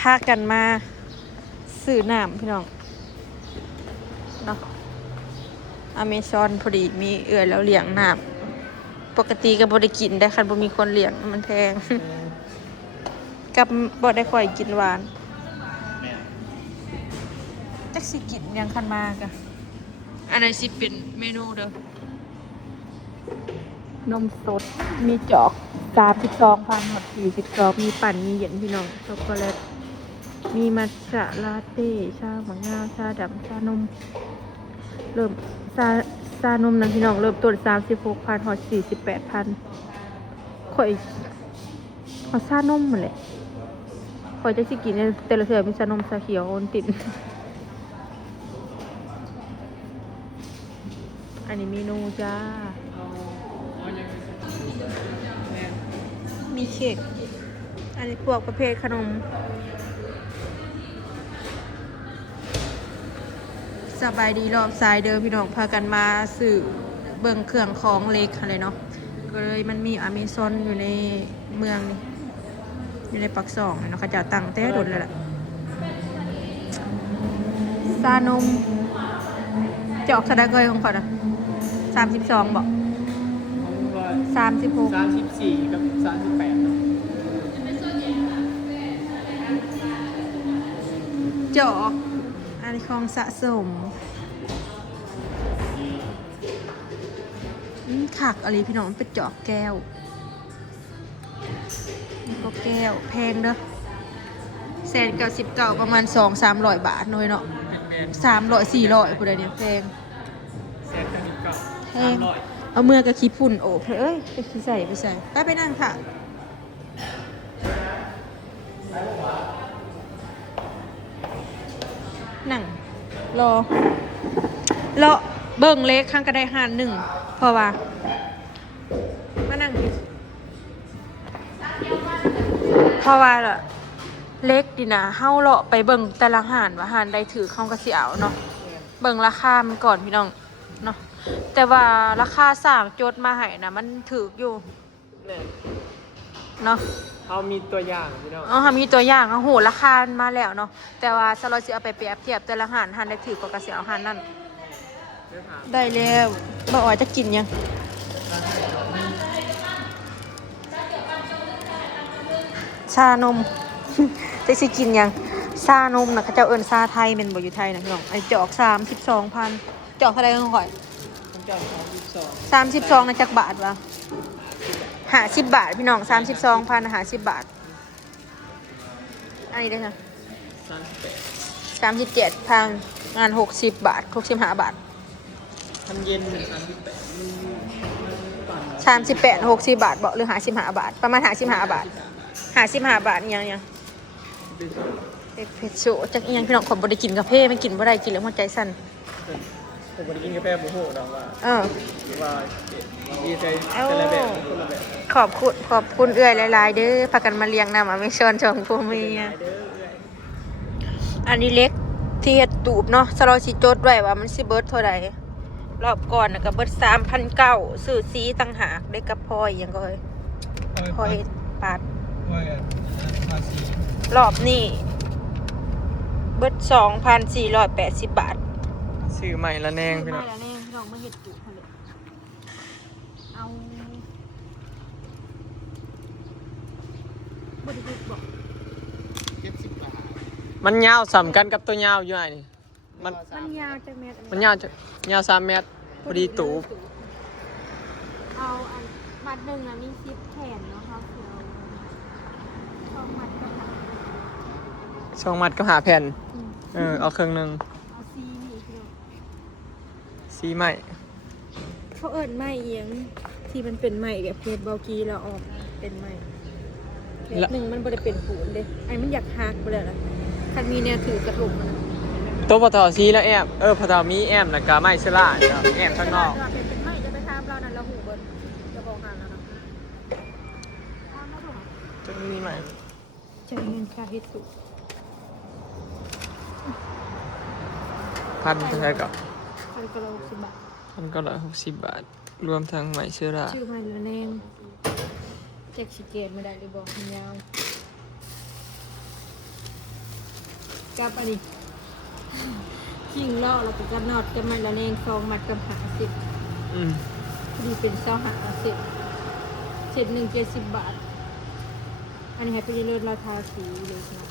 พากันมาซื้อน้ำพี่น้องเนาะอเมซอนพอดีมีแล้วเลี้ยงน้ำปกติก็บ่ได้กินได้คันบ่มีคนเลี้ยงมันแพง กับบ่ได้ค่อยกินหวานจักสิกินยังคันมากะอันไหนสิเป็นเมนูเด้อนมสดมีจอก32,000 42มีปั่นมีเย็นพี่น้องช็อกโกแลตมีมัทฉะลาเต้ชามะนาวชาดำชานมเริ่มชานมนะพี่น้องเริ่มต้น36,000 ฮอด 48,000ข่อยเอาชานมมาแหละข่อยจะสิกินแต่ละเทื่อมีชานมชาเขียวโอนติดอันนี้เมนูจ้ามีเค้กอันนี้พวกประเภทขนมสบายดีรอบสายเดิมพี่น้องพากันมาสื่อเบิ่งเครื่องของเล็กอะไรเนาะก็เลยมันมีอเมซอนอยู่ในเมืองนี่อยู่ในปักซองเนาะเขาจะตั้งแต่โดนเลยแหละซานมจะออกสดาเกยของเขานะ32บอก36 34กับ38จอกอันนี้ของสะสมขักอะไรพี่น้องเป็นจอกแก้วนี่ก็แก้วแพงเด้อ199ประมาณ200-300 บาทน้อยเนาะ300-400ผู้ใดเนี่ยแพงแพงเอาเมื่อกับขี้ฝุ่นโอ้เอ้ยไปขี้ใส่ไปนั่งค่ะนั่งรอเบิ่งเล็กข้างก็ได้1เพราะว่ามานั่งเพราะว่าเล็กดินะเฮาเลาะไปเบิ่งแต่ละหานว่าหานใดถือเขาก็สิเอาเนาะเบิ่งราคามันก่อนพี่น้องเนาะแต่ว่าราคา3จดมาให้นะมันถูกอยู่เนาะเขามีตัวอย่างพี่น้องเขามีตัวอย่างโหราคามาแล้วเนาะแต่ว่าสเราสิเอาไปเปรียบเทียบแต่ละหานใดถือกว่าก็สิเอาหานนั่นได้แล้วบ่อ๋อจะกินยังชานม จะสิกินยังชานมนะเขาเจ้าเอิ้นชาไทยเป็นบ่อยู่ไทยนะพี่น้องไอ้จอก32,000จอกเท่าไหร่ของข่อย32นะจักบาทวะ50 บาทพี่น้อง32,000 50 บาทอันนี้ได้ค่ะ37,000งาน60 บาท65 บาททำเย็นเป็น38 60 บาทบอกหรือ55 บาทประมาณ55 บาท55 บาทยังเพชรโซจักยังพี่น้องคนบ่ได้กินกาแฟไม่กินบ่ได้กินแล้วหัวใจสั่นผมบ่ได้กินกาแฟบ่ฮู้ดอกว่าว่าดีใจแต่ละแบบคนละแบบขอบคุณเอื้อยหลายๆเด้อพากันมาเลี้ยงน้ำอเมซอน2ผัวเมียอันนี้เล็กที่เฮ็ดตูบเนาะสโลสิจดไว้ว่ามันสิเบิดเท่าใดรอบก่อนน่ะก็เบิด3,900ซื้อสีต่างหากได้กับพลอยหยังก็เฮ้ยพลอยปาดรอบนี้เบิด 2,480 บาทซื้อใหม่ละแนงพี่น้องลองมาเฮ็ดตูบหั่นแหละเอาบ่ได้เฮ็ดบ่70 บาทมันยาวสำกันกับตัวยาวอยู่ไอ้นี่มันยาวจักเมตรมันยาว3 เมตรพอดีตูบเอาอันมัดหนึ่งมี10แผ่นเนาะครับ2 มัดก็หาแผ่นเอาครึ่งนึงเอาซีนี่พี่น้องซีใหม่เขาเอิ้นไม้เอียงที่มันเป็นไม้แบบเพชรเบากีแล้วออกเป็นไม้แบบหนึ่งมันบ่ได้เป็นปูนเด้ไอ้มันอยากหักบ่ได้ล่ะคันมีแนวถือกระทงมันตัวพอต่อซีแล้วแอมพอต่อมีแอมแล้วก็ไม้เชล่าแอมข้างนอกเป็นไม้จะไปทำเรานั่นเราหูเบิ่นจะบอกหาแล้วเนาะจะมีใหม่จะเงินค่าเฮ็ดตุ1,000เท่าไหร่ก็1,960 บาท1,960 บาทรวมทั้งไม้เชล่าชื่อไม้ละแนงแจ็คสิเกตไม่ได้หรือบอกมันยาว กับอันนี้ขิงล่อแล้วก็กระนอดกับมันละแนง2มัดกับ50พอดีเป็น25เศษ1 70 บาทอันนี้ให้ไปเรื่อยๆราคาสีเลยนะ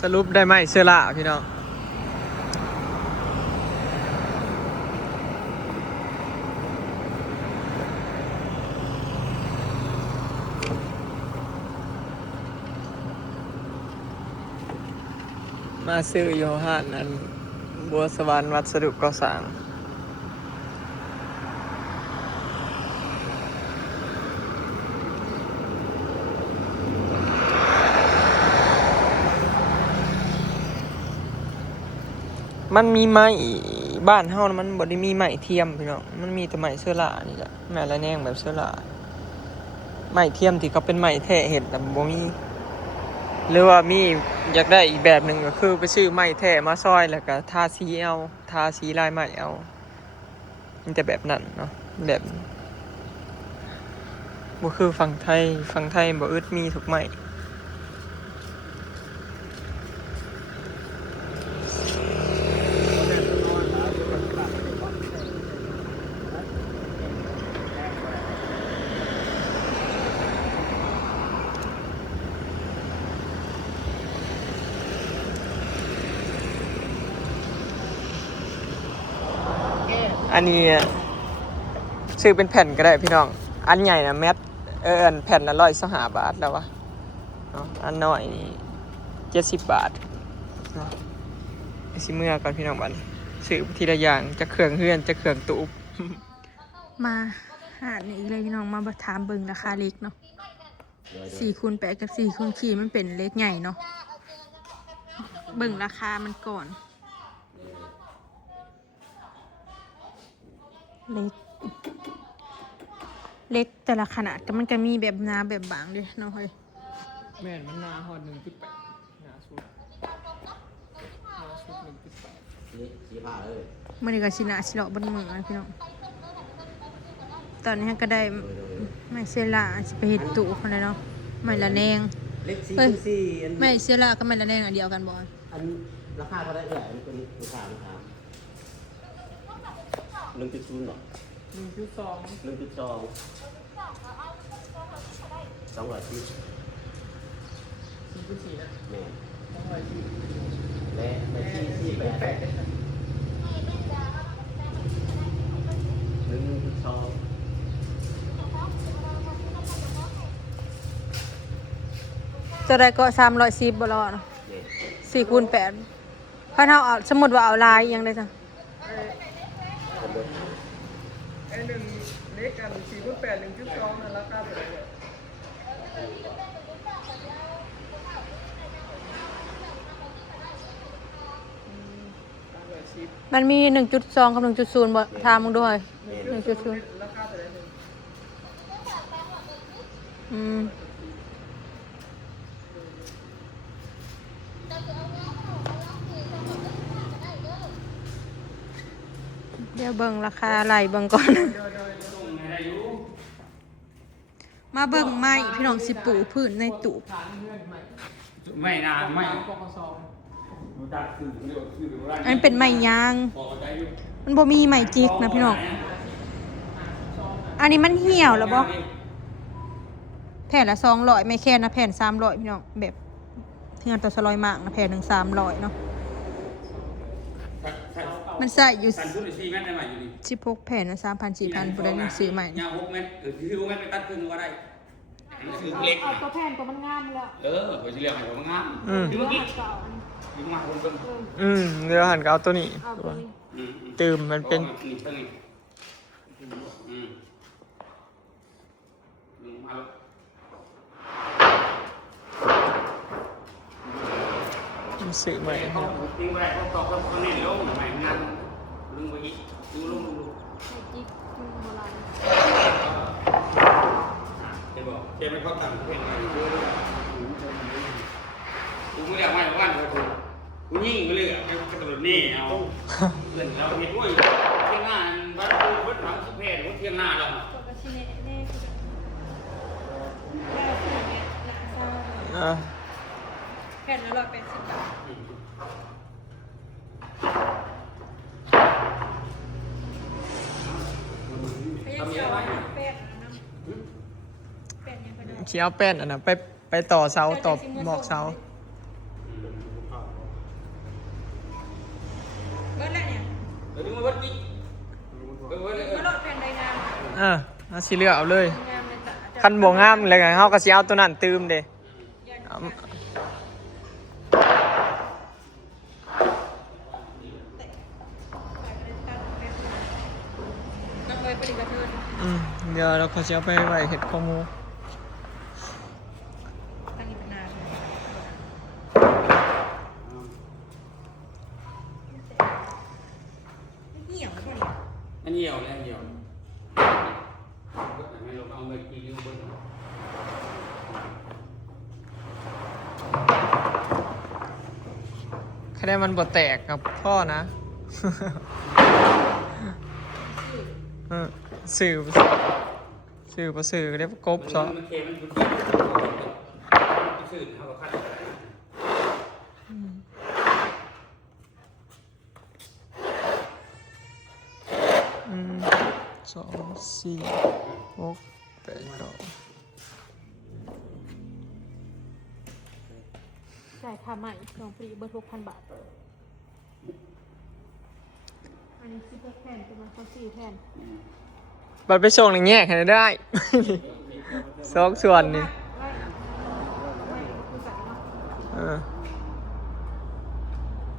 สรุปได้ไหมเสื้อละพี่น้องมาซื้อโยฮานนั้นบัวสวรรค์วัสดุก่อสร้างมันมีไม้บ้านเฮานะมันบ่ได้มีไม้เทียมพี่น้องมันมีแต่ไม้เสื้อละนี่แหละแม่ละแนงแบบเสื้อละไม้เทียมที่เขาเป็นไม้แท้เห็ดแต่บ่มีหรือว่ามีอยากได้อีกแบบหนึ่งก็คือไปซื้อไม้แท้มาซอยแล้วก็ทาสีเอาทาสีลายไม้เอามันจะแบบนั้นเนาะแบบบ่คือฝั่งไทยบ่อึดมีทุกไม้อันนี้ซื้อเป็นแผ่นก็ได้พี่น้องอันใหญ่นะแมทแผ่นละ125 บาทแล้ววะอันน้อยนี่70 บาทไอ้สิเมื่อก่อนพี่น้องบัดนี้ซื้อทีละอย่างจะเครื่องเฮือนจะเครื่องตู้มาหานี่อีกเลยพี่น้องมาถามเบิ่งราคาเล็กเนาะ4x8กับ4x4มันเป็นเล็กใหญ่เนาะเบิ่งราคามันก่อนเล็กแต่ละขนาดก็มันก็มีแบบหนาแบบบางด้วยเนาะเฮ้ยแม่นมันหนาฮอด 1.8 หนาสุด 1.8สีผ้าเลยมื้อนี้ก็สิหนาสิเลาะบนมือนะพี่น้องตอนนี้ก็ได้ไม้เซล่าสิไปเฮ็ดตู้คนเลยเนาะไม้ละแนงเฮ้ยไม้เซล่ากับไม้ละแนงอันเดียวกันบ่อันราคาเขาได้เท่าไหร่มันเป็นราคา1.0หรอ1.2 210 4.4นะแม่210และไปที่8 1.2จะได้ก็310บ่รอเนาะ4x8ถ้าเฮาเอาสมมุติว่าเอาลายยังได้จ้ะไอ้1เล็กกัน 4x8 1.2 นั่นราคาเท่าไหร่เนี่ยมันมี 1.2 กับ 1.0 บ่ถามมึงด้วย 1.0 ราคาเท่าไหร่เดี๋ยวเบิ่งราคาไหลเบิ่งก่อน มาเบิ่งไม้พี่น้องสิปูพื้นในตู้ไม่นานไม่อันเป็นไม้ยางมันบ่มีไม้จิกนะพี่น้องอันนี้มันเหี่ยวแล้วบ่แผ่นละ200ไม่แค่นะแผ่น300พี่น้องแบบเทื่อต่อ100มากนะแผ่นนึง300เนาะมันใส่อยู่16แผ่นนะ 3,000 4,000บ่ได้หนังสือใหม่ยาว6 เมตรคือ6 เมตรไปตัดครึ่งก็ได้คือเล็กเอาตัวแผ่นตัวมันงามแล้วไปสิเรียกให้ผมงามดูหันเก่าดึงมาคนเบิ่งเดี๋ยวหันก็เอาตัวนี้ตื่มมันเป็นสื่อใหม่ครับดึงไปได้ตอกแล้วก็นี่ลงใหม่งานดึงไปอีกดูลงจิกโบราณเห็นบอกเจไม่เขาตั้งเพลงกูไม่ได้ไม่ว่านกูยิ่งไปเลยกระโดดนี่เอาเพื่อนเราเห็นว่าเที่ยงหน้าบ้านกูวัดหลังสุเพศวัดเที่ยงหน้าเรา ผ่นละ180 บาททำยังไง แป้นนะแป้นยังไงได้ เชียวแป้นอันนั้นไปต่อเสาต่อหมอกเสา เบิดแล้วเนี่ย เดี๋ยวดูมาวัดดิเบิ่งเลย เบิดรถแผ่นใดงาม เอาสิเลือกเอาเลย งามเลยจ้ะ คันบ่งามเลยไงเฮาก็สิเอาตัวนั้นตืมเด้เอา น้องเอ้ยปฏิบัติเถิด เดี๋ยวเราก็สิเอาไปไว้เฮ็ดข้อมูล ตั้งอีกนานเหี่ยวพวกนี้ อันเหี่ยวเลยอันเหี่ยวไม่ลงเอาเงินกี่นิ้วเบิ่ง แค่ได้มันบ่แตกกับพ่อนะสื่อบ่สื่อก็ได้กบซะ มันเค็มมันดูดีซื่อเขาก็คัดอะไร จ่ายค่าใหม่น้องฟรีเบิด6,000 บาทอันนี้16 แผ่นเป็นมาเขา4 แผ่น บัดไปส่งในแง่ให้ได้ สองส่วนนี่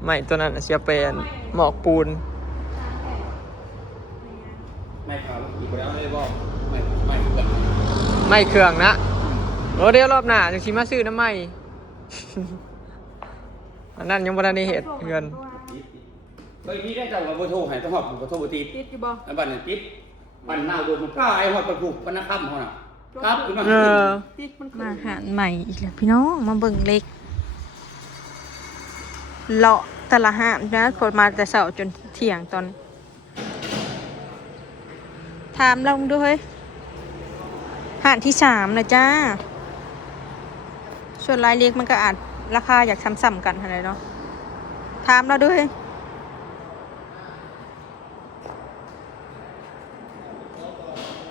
ไม่ตัวนั้นเสียเป็นหมอกปูน ไม่ข่าวอีกแล้วเลยบอกไม่เกิด ไม่เครื่องนะโอ้เดี๋ยวรอบหน้าจะชิมาซื้อน้ำไหม อันนั้นยังบ่ได้เหตุเงิน เคยมีได้จังว่าบ่โทรให้ต้องหอบบ่โทรบ่ติด ติดอยู่บ่ อันบัดนั้นติดปันหน้าโดนมันกลายหอดประถูกปนค่ำเฮาน่ะครับคุณมา ติดมันมาหารใหม่อีกแล้วพี่น้องมาเบิ่งเล็กเลาะแต่ละห้ามนะคนมาแต่เช้าจนเที่ยงตอนถามลงด้วยหารที่3นะจ้าส่วนรายเล็กมันก็อาจราคาอยากซ้ำๆกันอะไรเนาะถามเราด้วย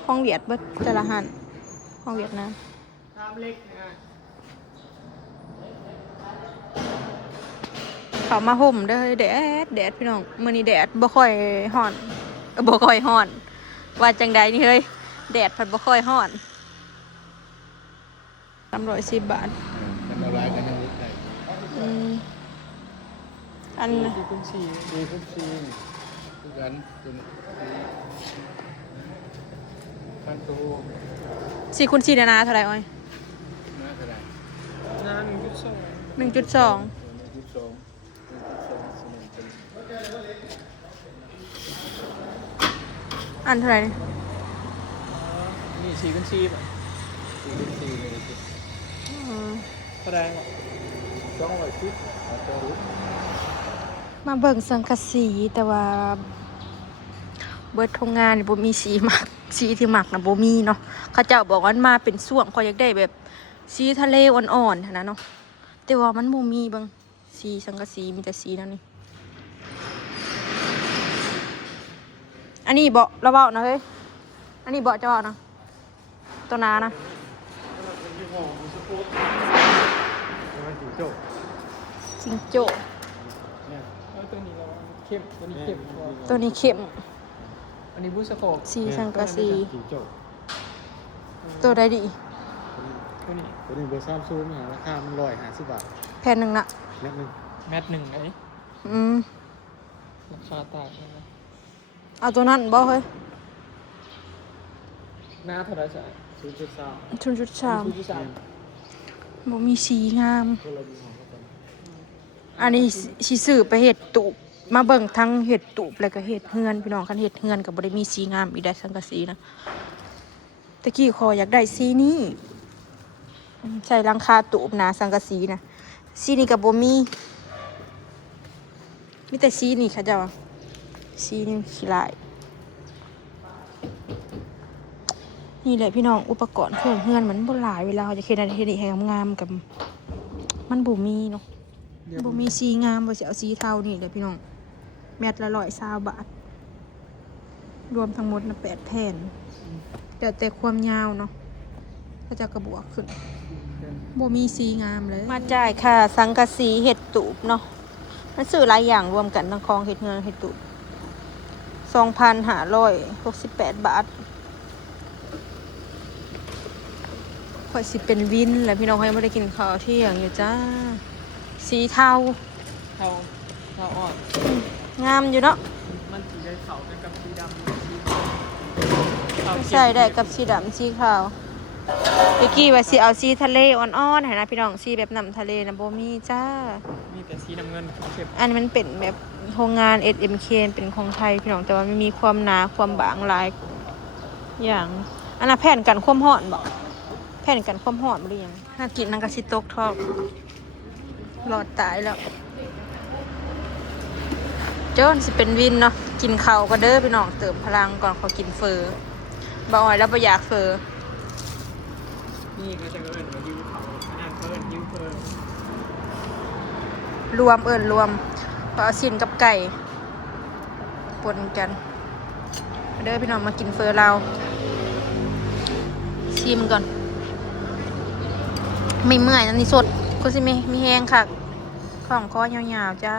ห้องเวียดเบิดแต่ละหันห้องเวียดนาม ทำเล็กนะ เขามาห่มเด้อแดดพี่น้องมื้อนี้แดดบ่ค่อยฮ้อนบ่ค่อยฮ้อน ว่าจังใดนี่เฮ้ยแดดพัดบ่ค่อยฮ้อน310 บาท ทำอะไรกันยังนิดหน่อย อัน 4คูณ4 มีทุกซีนทุกอันเป็นขั้นตัว 4คูณ4นาเท่าไหร่อ้อย น่าจะได้ งาน 1.2 1.2 22 22สมุนเป็น อันเท่าไหร่นี่ นี่4คูณ4ป่ะ 4เลย เท่าไหร่ 210เอาตัวรู้ มาเบิ่งสังกะสีแต่ว่าเบิดโรงงานนี่บ่มีสีหมักสีที่หมักน่ะบ่มีเนาะเขาเจ้าบอกว่ามันมาเป็นส่วงเขาอยากได้แบบสีทะเลอ่อนๆหั่นนะเนาะแต่ว่ามันบ่มีเบิ่งสีสังกะสีมีแต่สีนั่นนี่อันนี้บ่เราเว้านะเฮ้ยอันนี้บ่จะเว้านะตัวนานะ จิงโจ้ ตัวนี้เราเข้มตัวนี้เข้มกว่า ตัวนี้เข้ม อันนี้บูสโคป สีสังกะสีตัวใดดี ตัวนี้ ตัวนี้เบอร์3ซูมเนี่ยราคามัน150 บาท แผ่นหนึงน่ะ เม็ดนึง แมท1ไอ้ อืม ราคาต่างกันนะ เอาตัวนั้นบ่เฮ้ย หน้าเท่าไหร่จ้ะ 0.3 0.3 0.3 บ่มีสีงาม คนละยี่ห้อกัน อันนี้สิซื้อไปเฮ็ดตูบมาเบิ่งทั้งเฮ็ดตูบแล้วก็เฮ็ดเฮือนพี่น้องคันเฮ็ดเฮือนก็บ่ได้มีสีงามอีกได้สังกะสีนะตะกี้ขออยากได้สีนี้ใส่หลังคาตูบหนาสังกะสีนะสีนี้ก็บ่มีแต่สีนี่ค่ะเจ้าสีนี่ขี้ลาย นี่แหละพี่น้องอุปกรณ์เครื่องเฮือนมันบ่หลายเวลาเราจะเฮ็ดอะไรเฮ็ดให้งามๆกับ มันบ่มีเนาะ เดี๋ยว บ่มีสีงามบ่สิเอาสีเทานี่เด้อพี่น้องแมตละ120 บาทรวมทั้งหมดน่ะ8แผ่นแต่ความยาวเนาะก็จะกระบวกขึ้นบ่มีสีงามเลยมาจ่ายค่าสังกะสีเฮ็ดตูบเนาะมันซื้อหลายอย่างรวมกันทั้งของเฮ็ดเงินเฮ็ดตูบ 2,568 บาทข่อยสิเป็นวินแหละพี่น้องยังไม่ได้กินข้าวเที่ยงอยู่จ้าสีเทา เทาอ่อน งามอยู่เนาะ มันสีได้ขาวกันกับสีดำ ใส่ได้กับสีดำสีขาวเมื่อกี้ว่าสิเอาสีทะเลอ่อนๆให้นะพี่น้องสีแบบน้ำทะเลนะบ่มีจ้า มีแต่สีน้ำเงินเข้ม อันนี้มันเป็นแบบโรงงาน SMK เป็นของไทยพี่น้องแต่ว่ามันมีความหนาความบางหลายอย่างอันน่ะแผ่นกันความร้อนบ่แผ่นกันความร้อนบ่หรือยังน่ากินนั่นก็สิตกทอกหลอดตายแล้วเจ้าสิเป็นวินเนาะกินข้าวก็เด้อพี่น้องเติมพลังก่อนเขากินเฟอบ่อ่อยแล้วบ่อยากเฟอ นี่ก็จะเอิ้นว่ายิ้วเขาอันนั้นเพิ่นยิ้วเพิ่น รวมรวมพอเอาชิ้นกับไก่ปนกันเด้อพี่น้องมากินเฟอเราชิมก่อนไม่เมื่อยนั่นนี่สดก็สิมีแห้งค่ะของคอยาวๆจ้า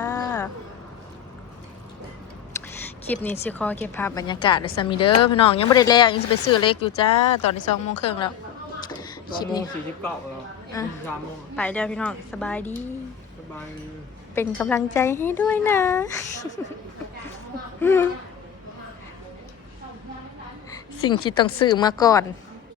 คลิปนี้สิขอเก็บภาพบรรยากาศเด้อซามิเด้อพี่น้องยังบ่ได้แล้วยังสิไปซื้อเล็กอยู่จ้าตอนนี้20:30แล้วคลิปนี้ 49แล้ว อ่ะ 3โมง ไปแล้วพี่น้องสบายดี สบายดี เป็นกำลังใจให้ด้วยนะ สิ่งที่ต้องซื้อมาก่อน